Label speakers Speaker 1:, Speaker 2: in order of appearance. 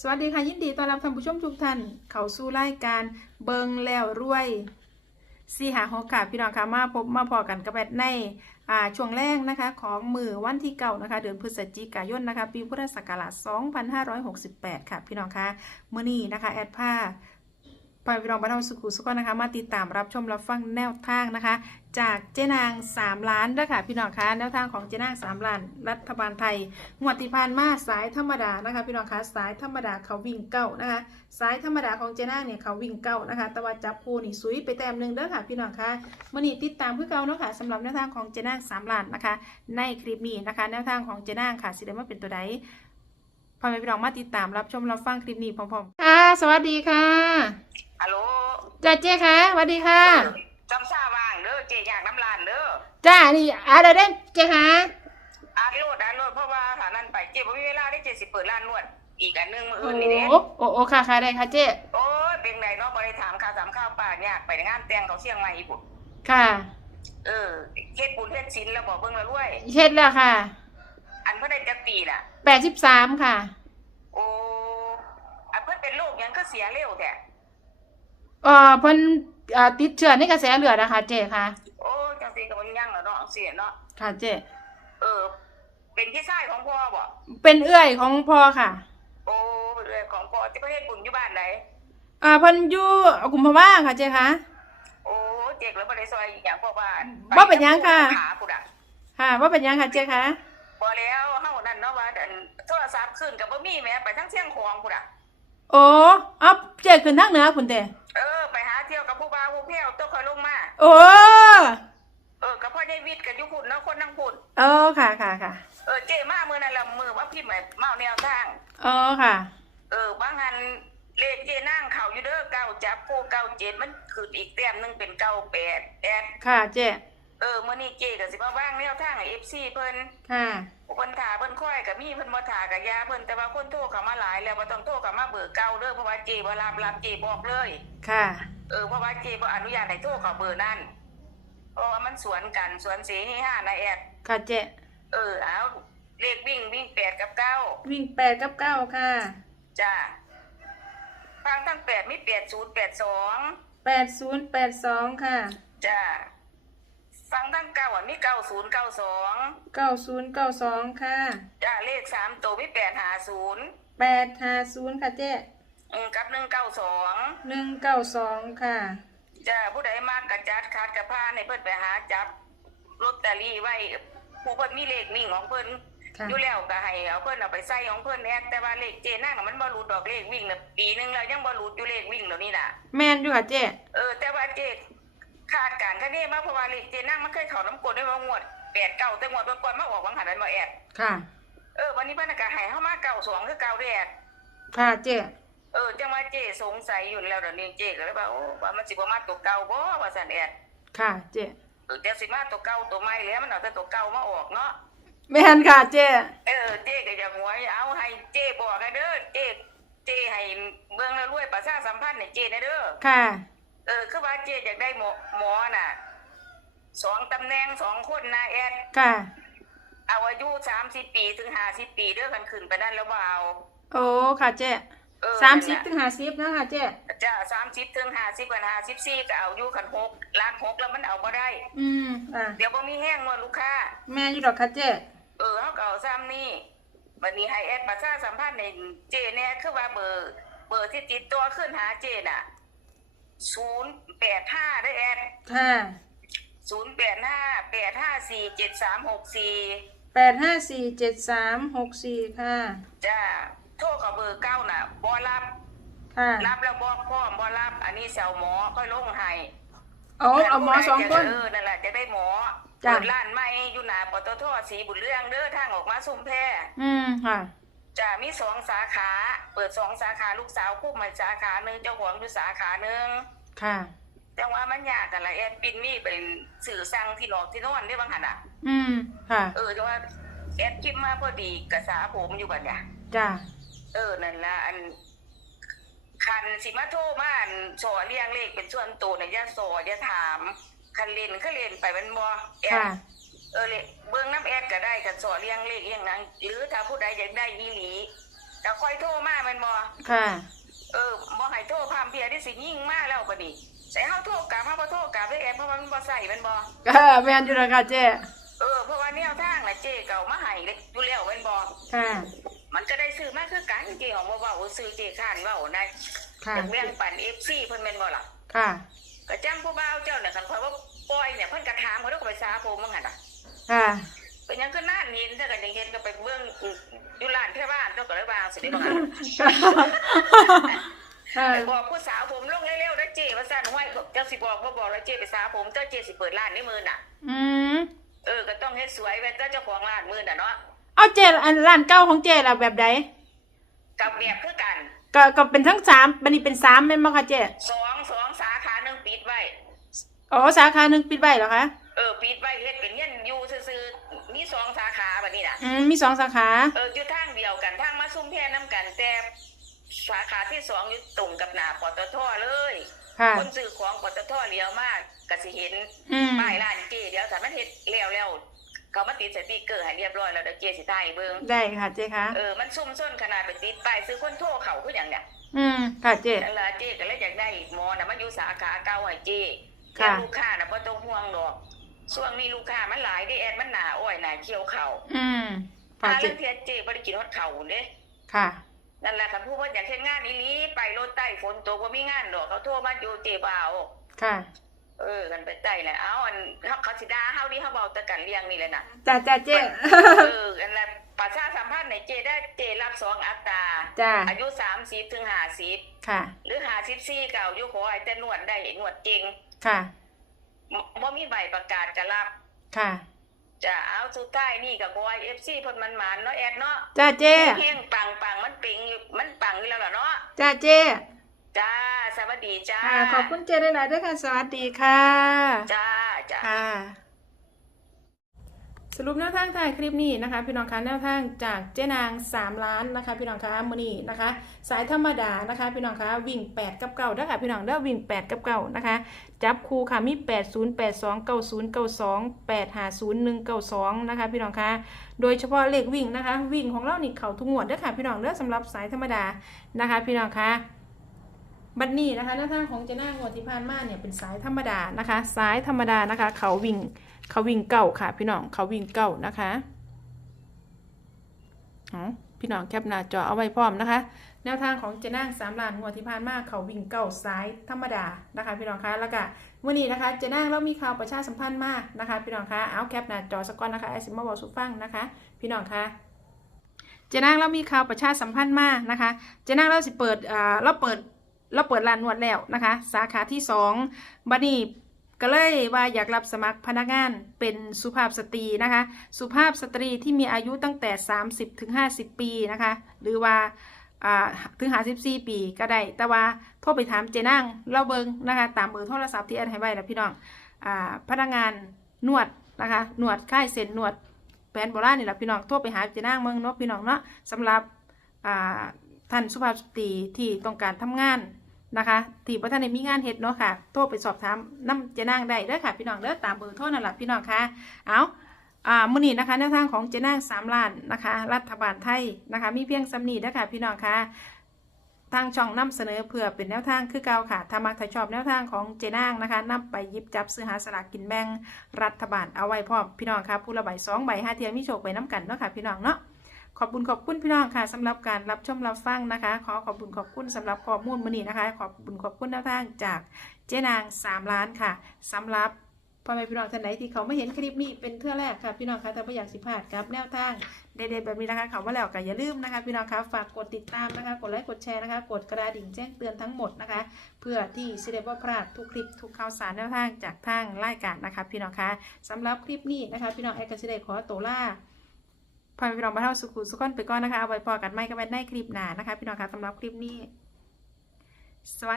Speaker 1: สวัสดีค่ะยินดีต้อนรับท่านผู้ชมทุกท่าน เข้าสู่รายการเบิงแล้วรวยสีหาหกค่ะพี่น้องค่ะมาพบมาพอกันกับแบดในอ่าช่วงแรกนะคะ ของมือวันที่เก่านะคะ เดือนพฤศจิกายนนะคะ ปีพุทธศักราช2568 ค่ะ พี่น้องค่ะเมื่อนี้นะคะ แอดผ้า ปพี่น้องบ้านเราสุขุสุขนะคะมาติดตามรับชมรับฟังแนวทางนะคะ จากเจนาง 3 ล้านด้วยค่ะพี่น้องคะแนวทางของเจนาง 3 ล้าน รัฐบาลไทยงวดที่ผ่านมาสายธรรมดานะคะพี่น้องคะสายธรรมดาเขาวิ่งเก้านะคะสายธรรมดาของเจนางเนี่ยเขาวิ่งเก้านะคะแต่ว่าจับคู่นี่ซุยไปแต้มหนึ่งเด้อค่ะพี่น้องคะมื่อนี้ติดตามเพื่อเก่าเนาะค่ะสำหรับแนวทางของเจนางสามล้านนะคะ ในคลิปนี้นะคะ แนวทางของเจนางค่ะสิได้มาเป็นตัวใดพ่อแม่พี่น้องมาติดตามรับชมรับฟังคลิปนี้พร้อมๆค่ะ สวัสดีค่ะ
Speaker 2: ฮัลโหล
Speaker 1: จ้าเจ๊ค่ะสวัสดีค่ะ
Speaker 2: จำซ่าว่างเด้อเจอยากน้ำลานเด้อ
Speaker 1: จ้า นี่อะไรเด้เจ๊ค่ะ
Speaker 2: อาโลดอาโลดเพราะว่าฐานั้นไปเจบ่มีเวลาได้เจสิเปิดร้านนวด อีกอันหนึงมื้อ
Speaker 1: โอ้
Speaker 2: อื่นนี่เด้
Speaker 1: โอ้โอ้โอ้ค่ะค่ะได้ค่ะเจ๊
Speaker 2: โอ้ยเป็นไงเนาะบ่ได้ถามข่าวสามข้าวปากยากไปงานแต่งเขาเชียงใหม่อีกพุ่น
Speaker 1: ค่ะ
Speaker 2: เออเฮ็ดบุญเฮ็ดศีลแล้วบอกเบิ่งแล้วรวย
Speaker 1: เฮ็ดแล้วค่ะ
Speaker 2: อันเพิ่นได้จักปีน่ะ
Speaker 1: แปดสิบสามค่ะ
Speaker 2: โอ้อันเพิ่นเป็นโรคหยังก็เสียเร็วแท้
Speaker 1: เอ่อเพิ่นอ่าติดเชื้อในกระแสเลือดนะคะเจ๊ค่ะ
Speaker 2: โอ้จังซี่ก็บ่ยังแล้วเนาะเสียเนาะ
Speaker 1: ค่ะเจ๊
Speaker 2: เออ เป็นพี่ชายของพ่อบ่
Speaker 1: เป็นเอื้อยของพ่อค่ะ
Speaker 2: โอ้เรื่องของพ่อที่ประเทศบุญอยู่บ้านไหน
Speaker 1: อ่าเพิ่นอยู่กุมภาวะค่ะเจ๊คะ
Speaker 2: โอ้เจ๊กแล้วบ่ได้ซอยอีหยังพ่อบ้าน
Speaker 1: บ่เป็นหยังค่ะ
Speaker 2: หาผู้ดัก
Speaker 1: ค่ะว่าเป็นยังค่ะเจ๊คะ
Speaker 2: บ่แล้วเฮานั่นเนาะว่าอันโทรศัพท์ขึ้นก็บ่มีแหม้ไปทั้งเชียงของผู้ดัก
Speaker 1: โอ้เอาเจ๊ขึ้นทางเหนือพุ่นเด้
Speaker 2: เออ ไปหาเที่ยวกับผู้บ่าวผู้เพี้ยวตัวคอยลงมา
Speaker 1: โอ้
Speaker 2: เออกับพ่อใหญ่วิทย์กับอยู่พุ่นเนาะคนนั่งพุ่น
Speaker 1: เออค่ะค่ะค่ะ
Speaker 2: เออเจ๊มามื้อนั้นละมื้อว่าพี่ใหม่เมาแนวทาง
Speaker 1: เออค่ะ
Speaker 2: เออบางหันเลขเจ๊นั่งเข้าอยู่เด้อเก้าจับผู้เก้าเจ็ดมันขึ้นอีกแต้มหนึงเป็นเก้าแปดแอด
Speaker 1: ค่ะเจ๊
Speaker 2: เออมื้อนี้เจ๊ก็สิมาว่างแนวทางให้ FC เพิ่น
Speaker 1: ค่ะ
Speaker 2: เพิ่นถ่าเพิ่นค่อยก็มีเพิ่นบ่ถ่าก็ยาเพิ่นแต่ว่าคนโทรเข้ามาหลายแล้วบ่ต้องโทรเข้ามาเบิกเก่าเด้อเพราะว่าเจ๊บ่รับรับเจ๊บอกเลย
Speaker 1: ค่ะ
Speaker 2: เออเพราะว่าเจ๊บ่อนุญาตให้โทรเข้าเบอร์นั้นเพราะว่ามันสวนกันสวนเสนีห้านะแอด
Speaker 1: ค่ะเจ๊
Speaker 2: เออเอาเลขวิ่งวิ่งแปดกับเก้า
Speaker 1: วิ่งแปดกับเก้าค่ะ
Speaker 2: จ้าฟังทั้งแปดมีแปดศูนย์แปดสอง
Speaker 1: แปดศูนย์แปดสองค่ะ
Speaker 2: จ้า ฟังทั้งเก้าอะมีเก้าศูนย์เก้าสอง
Speaker 1: เก้าศูนย์เก้าสองค่ะ
Speaker 2: จ้าเลขสามตัวมีแปดหาศูนย์
Speaker 1: แปดห้าศูนย์ค่ะเจ๊
Speaker 2: อืมกับหนึ่งเก้าสอง
Speaker 1: หนึ่งเก้าสองค่ะ
Speaker 2: จ้าผู้ใดมากกระจัดขาดกระพานในเพิ่นไปหาจับลอตเตอรี่ไว้ผู้เพิ่นมีเลขวิ่งของเพิ่น
Speaker 1: ค่ะ
Speaker 2: อยู่แล้วก็ให้เอาเพิ่นเอาไปใส่ของเพิ่นแน่แต่ว่าเลขเจนั่งน่ะมันบ่หลุดดอกเลขวิ่งน่ะปีหนึงแล้วยังบ่หลุดอยู่เลขวิ่งแล้วนี่น่ะ
Speaker 1: แมนอยู่ค่ะเจ๊
Speaker 2: เออแต่ว่าเจ คาดการณ์คะเนมาเพราะว่าเลขเจนั่งมันเคยเข้าน้ำกลได้ว่างวด8 9แต่งวดก่อนๆมาออกวังหันนั้นบ่แอด
Speaker 1: ค่ะ
Speaker 2: เออวันนี้เพิ่นก็ให้เฮามาเก้าสองคือเก่าเด้อแอด
Speaker 1: ค่ะเจ๊
Speaker 2: เออจังว่าเจสงสัยอยู่แล้วเดี๋ยวนี้เจก็เลยว่าโอ้ว่ามันสิบ่มาตัวเก่าบ่ว่าซั่นแอด
Speaker 1: ค่ะเจ๊
Speaker 2: เออแต่สิมาตัวเก่าตัวใหม่แล้วมันเอาแต่ตัวเก่ามาออกเนาะ
Speaker 1: แมนค่ะเจ๊
Speaker 2: เออเจ๊ก็อยากหวยเอาให้เจ๊บอกให้เด้อเจ๊เจ๊ให้เมืองแล้วรวยประชาสัมพันธ์ให้เจ๊นะเด้อ
Speaker 1: ค่ะ
Speaker 2: เออคือว่าเจ๊อยากได้หมอหมอน่ะสองตำแหน่งสองคนนะแอด
Speaker 1: ค่ะ
Speaker 2: เอาอายุสามสิบปีถึงห้าสิบปีเด้อกันขึ้นไปนั่นแล้วว่าเอา
Speaker 1: โอ้ค่ะเจ๊
Speaker 2: เออ
Speaker 1: สามสิบถึงห้าสิบนะคะเจ๊
Speaker 2: จ้าสามสิบถึงห้าสิบกันห้าสิบสี่ก็เอาอยู่ขันหกล้านหกแล้วมันเอาบ่ได้
Speaker 1: อืมอะ
Speaker 2: เดี๋ยวบ่มีแห้งเงินลูกค้า
Speaker 1: แม่นอยู่ดอกค่ะเจ๊
Speaker 2: เออเขาก็เอาซ้ำนี่วันนี้ให้แอดประชาสัมพันธ์ในเจเนี่ยคือว่าเบอร์ เบอร์ที่ติดตัวขึ้นหาเจน่ะ ศูนย์แปดห้าได้แอด
Speaker 1: ค่ะ
Speaker 2: ศูนย์แปดห้าแปดห้าสี่เจ็ดสามหกสี่
Speaker 1: แปดห้าสี่เจ็ดสามหกสี่ค่ะ
Speaker 2: จ้าโทรกับเบอร์เก้าน่ะบอรับ
Speaker 1: ค่ะ
Speaker 2: รับแล้วบอกพ่อมบอรับ อันนี้เซลหมอค่อยลงให้
Speaker 1: เอาเอาหมอสองคน
Speaker 2: เออนั่นแหละจะได้หมอ
Speaker 1: จ้ะ
Speaker 2: เปิดร้านใหม่อยู่หนาปตทสีบุญเรื่องเด้อทางออกมาซุ่มแพร่
Speaker 1: อืมค่ะ
Speaker 2: จะมีสองสาขา เปิดสองสาขาลูกสาวคู่มาสาขาหนึ่งเจ้าของอยู่สาขาหนึ่ง
Speaker 1: ค่ะ
Speaker 2: แต่ว่ามันยากกันละแอดปินนี่เป็นสื่อสั่งที่นอกที่นอนได้บางหันอะ
Speaker 1: อืมค่ะ
Speaker 2: เออแต่ว่าแอดคิดมาพอดีกระสาผมอยู่บัดเนี่ย
Speaker 1: จ้า
Speaker 2: เออนั่นละอันคันสิมาโทรมาอันสอเรียงเลขเป็นส่วนตัวเนี่ยอย่าสออย่าถาม คันเล่นก็เล่นไปมันบ่แอด
Speaker 1: ค่ะ
Speaker 2: เออเลยเบื้องน้ำแอดก็ได้กันสอเรียงเลขเรียงหนังหรือถ้าผู้ใดอยากได้อีหลีก็ค่อยโทรมาแม่นบ่
Speaker 1: ค่ะ
Speaker 2: เออบ่ให้โทรพามเพรียที่สิยิ่งมาแล้วบัดนี้ใส่เฮาโทรกลับมาบ่โทรกลับได้แอปเพราะว่ามันบ่ใส่แม่นบ่
Speaker 1: ค่ะแม่นอยู่แล้วค่ะเจ๊
Speaker 2: เออเพราะว่าแนวทางน่ะเจ๊เก่ามาให้เลยอยู่แล้วแม่นบ่
Speaker 1: ค่ะ
Speaker 2: มันก็ได้ซื้อมาคือกันเจ๊ของบ่เว้าซื้อเจ๊ข้านเว้านะ
Speaker 1: ค่ะ
Speaker 2: อยากเลี้ยงปั่น FC เพิ่นแม่นบ่ล่ะ
Speaker 1: ค่ะ
Speaker 2: ก็จ้างผู้บ่าวเจ้าน่ะคันข่อยว่าปล่อยเนี่ยเพิ่นก็ถามเขาแล้วก็ไปสาผมว่างั้นน่ะ
Speaker 1: ค่ะ
Speaker 2: เป็นหยังคือน่านเห็นถ้ากันยังเห็นก็ไปเบิ่งอยู่ร้านแถวบ้านเจ้าก็เลยว่าสิได้บ่งั้น
Speaker 1: ค่ะ
Speaker 2: ไปบอกผู้สาวผมลงเร็วๆนะเจ๊ว่าซั่นห้วยเจ้าสิบอกบ่บอกแล้วเจ๊ไปสาผมเจ้าเจ๊สิเปิดร้านในมือน่ะ
Speaker 1: อืม
Speaker 2: เออก็ต้องเฮ็ดสวยไว้เจ้าเจ้าของร้านมือน่ะเนาะ
Speaker 1: เอาเจ๊อันร้านเก่าของเจ๊ล่ะแบบใด
Speaker 2: กับแบบคือกัน
Speaker 1: ก็ก็เป็นทั้งสามบันนี้เป็นสามแม่นบ่ค่ะเจ๊
Speaker 2: สองสองสาขาหนึงปิดไว้
Speaker 1: อ๋อสาขาหนึ่งปิดไว้เหรอคะ
Speaker 2: เออปิดไว้เฮ็ดเป็นเงี้ยนอยู่ซื่อๆ มีสองสาขาบัดนี้น่ะ
Speaker 1: อืมมีสองสาขา
Speaker 2: เอออยู่ทางเดียวกันทางมาซุ่มแพร่น้ำกันแต่สาขาที่สองอยู่ตรงกับหน้าปตทเลย
Speaker 1: ค่ะ
Speaker 2: คนซื้อของปตทเลี้ยวมากก็สิเห็น
Speaker 1: อืม
Speaker 2: ป้ายร้านเจเดี๋ยวถ้ามันเฮ็ดแล้วแล้วเขามาติดสติกเกอร์ให้เรียบร้อยแล้วเดี๋ยวเจสิถ่ายให้เบิ่ง
Speaker 1: ได้ค่ะเจ๊คะ
Speaker 2: เออมันซุ่มซ่นขนาดไปติดป้ายซื้อคนโทรเขาคือหยังเนี่ย
Speaker 1: อืมค่ะเจ๊
Speaker 2: นั่นล่ะเจก็เลยอยากได้หมอน่ะมาอยู่สาขาเก่าให้เจ
Speaker 1: ค่ะ
Speaker 2: แล้วลูกค้าน่ะบ่ต้องห่วงดอก ช่วงนี้ลูกค้ามันหลายได้แอดมันหนาอ้อยหนาเคี้ยวเข่า
Speaker 1: อืมค่ะ
Speaker 2: ถ้า
Speaker 1: เจ๊
Speaker 2: เรื่องเทียเจบ่ได้กินฮอดเข่าเด้
Speaker 1: ค่ะ
Speaker 2: นั่นแหละคันผู้ว่าอยากเฮ็ดงานอีหลีไปรถใต้ฝนตกบ่มีงานดอกเขาโทรมาอยู่เจบ่าว
Speaker 1: ค่ะ
Speaker 2: เออกันไปใต้แหละเอาอันเขาเขาสิด่าเฮาดิเฮาเว้าแต่กันเลี้ยงนี่แหละน่ะ
Speaker 1: จ้าจ้าเจ๊
Speaker 2: เอออันละประชาสัมพันธ์ในเจได้เจรับสองอัตรา
Speaker 1: จ้า
Speaker 2: อายุ30ถึง50
Speaker 1: ค่ะ
Speaker 2: หรือ54เก่าอยู่ขอให้แต่นวดได้นวดเก่ง
Speaker 1: ค่ะ
Speaker 2: บ่บ่มีใบประกาศจะรับ
Speaker 1: ค่ะ
Speaker 2: จะเอาสุดท้ายนี่ก็ขอให้ FC เพิ่นมันหมานเนาะแอดเนาะ
Speaker 1: จ้าเจ๊
Speaker 2: เฮงปังปังมันปิงอยู่มันปังอยู่แล้วล่ะเนาะ
Speaker 1: จ้าเจ๊
Speaker 2: จ้าสวัสดีจ้า
Speaker 1: ค่ะขอบคุณเจ๊ได้หลายๆด้วยค่ะ สวัสดีค่ะ
Speaker 2: จ้าจ้า
Speaker 1: ค่ะ สรุปแนวทางถ่ายคลิปนี้นะคะ พี่น้องคะแนวทางจากเจ๊นาง 3 ล้านนะคะ พี่น้องคะมือนี้นะคะ สายธรรมดานะคะ พี่น้องคะวิ่ง 8 กับเก่านะคะพี่น้องเด้อวิ่ง 8 กับเก่านะคะ จับคู่ค่ะมี 8 0 8 2 9 0 9 2 8 5 0 1 9 2 นะคะ พี่น้องคะโดยเฉพาะเลขวิ่งนะคะ วิ่งของเรานี่เข่าทุกงวดเด้อค่ะพี่น้องเด้อสำหรับสายธรรมดานะคะ พี่น้องคะ บัดนี้นะคะหน้าทางของเจน่างวที่ผ่านมาเนี่ยเป็นสายธรรมดานะคะสายธรรมดานะคะ เขาวิ่งเขาวิ่งเก่าค่ะ พี่น้องเขาวิ่งเก่านะคะเอพี่น้องแคปหน้าจอเอาไว้พร้อมนะคะ แนวทางของเจน่าสามลานงวที่ผ่านมาเขาวิ่งเก่าสายธรรมดานะคะ พี่น้องคะแล้วก็วันนี้นะคะเจน่าเรามีข่าวประชาสัมพันธ์มากนะคะ พี่น้องคะเอาแคปหน้าจอสกก่อนนะคะไอซิมาบอกสุฟังนะคะ พี่น้องคะเจน่าเรามีข่าวประชาสัมพันธ์มากนะคะ เจน่าเราสิเปิดเราเปิด เราเปิดร้านนวดแล้วนะคะ สาขาที่สองบัดนี้ก็เลยว่าอยากรับสมัครพนักงานเป็นสุภาพสตรีนะคะ สุภาพสตรีที่มีอายุตั้งแต่ 30ถึง50 ปีนะคะ หรือว่าอ่าถึง54ปีก็ได้ แต่ว่าโทรไปถามเจนั่งเราเบิงนะคะ ตามเบอร์โทรศัพท์ที่แอดให้ไว้แล้วพี่น้องอพนักงานนวดนะคะนวดค่ายเส้นนวดแผนโบราณนี่แหละพี่น้องโทรไปหาเจนั่งเมืองเนาะพี่น้องเนาะสำหรับ ท่านสุภาพสตรีที่ต้องการทำงานนะคะที่ประธานมีงานเฮ็ดเนาะค่ะ โทรไปสอบถามน้ำเจนางได้เด้อค่ะ พี่น้องเด้อตามเบอร์โทรนั่นแหละพี่น้องค่ะ เอาอ่ามื้อนี้นะคะแนวทางของเจนาง3ล้านนะคะ รัฐบาลไทยนะคะ มีเพียงสำนีเด้อค่ะ พี่น้องค่ะทางช่องนำเสนอเพื่อเป็นแนวทางคือเก่าค่ะถ้ามักถ้าชอบแนวทางของเจนางนะคะนำไปยิบจับซื้อหาสลากกินแบ่งรัฐบาลเอาไว้พร้อมพี่น้องค่ะผู้ละใบสองใบห้าเทียมมีโชคไปน้ำกันเนาะค่ะพี่น้องเนาะ ขอบคุณขอบคุณพี่น้องค่ะสำหรับการรับชมรับฟังนะคะ ขอขอบคุณขอบคุณสำหรับข้อมูลมื้อนี้นะคะ ขอบคุณขอบคุณแนวทางจากเจ๊นาง 3 ล้านค่ะสำหรับพ่อแม่พี่น้องท่านไหนที่เขาไม่เห็นคลิปนี้เป็นเทื่อแรกค่ะพี่น้องคะถ้าไม่อยากสิพลาดครับแนวทางเด็ดๆแบบนี้นะคะเขามาแล้วก็อย่าลืมนะคะ พี่น้องคะฝากกดติดตามนะคะ กดไลค์กดแชร์นะคะ กดกระดิ่งแจ้งเตือนทั้งหมดนะคะ เพื่อที่จะได้บ่าพลาดทุกคลิปทุกข่าวสารแนวทางจากทางรายการนะคะ พี่น้องคะสำหรับคลิปนี้นะคะ พี่น้องแอร์ก็จะได้ขอตัวลา พอพี่น้องมาเท่าสุขุสุขอนไปก่อนนะคะเอาไว้พอกันไม่ก็ไว้ในคลิปหน้านะคะ พี่น้องคะสำหรับคลิปนี้สวัสดี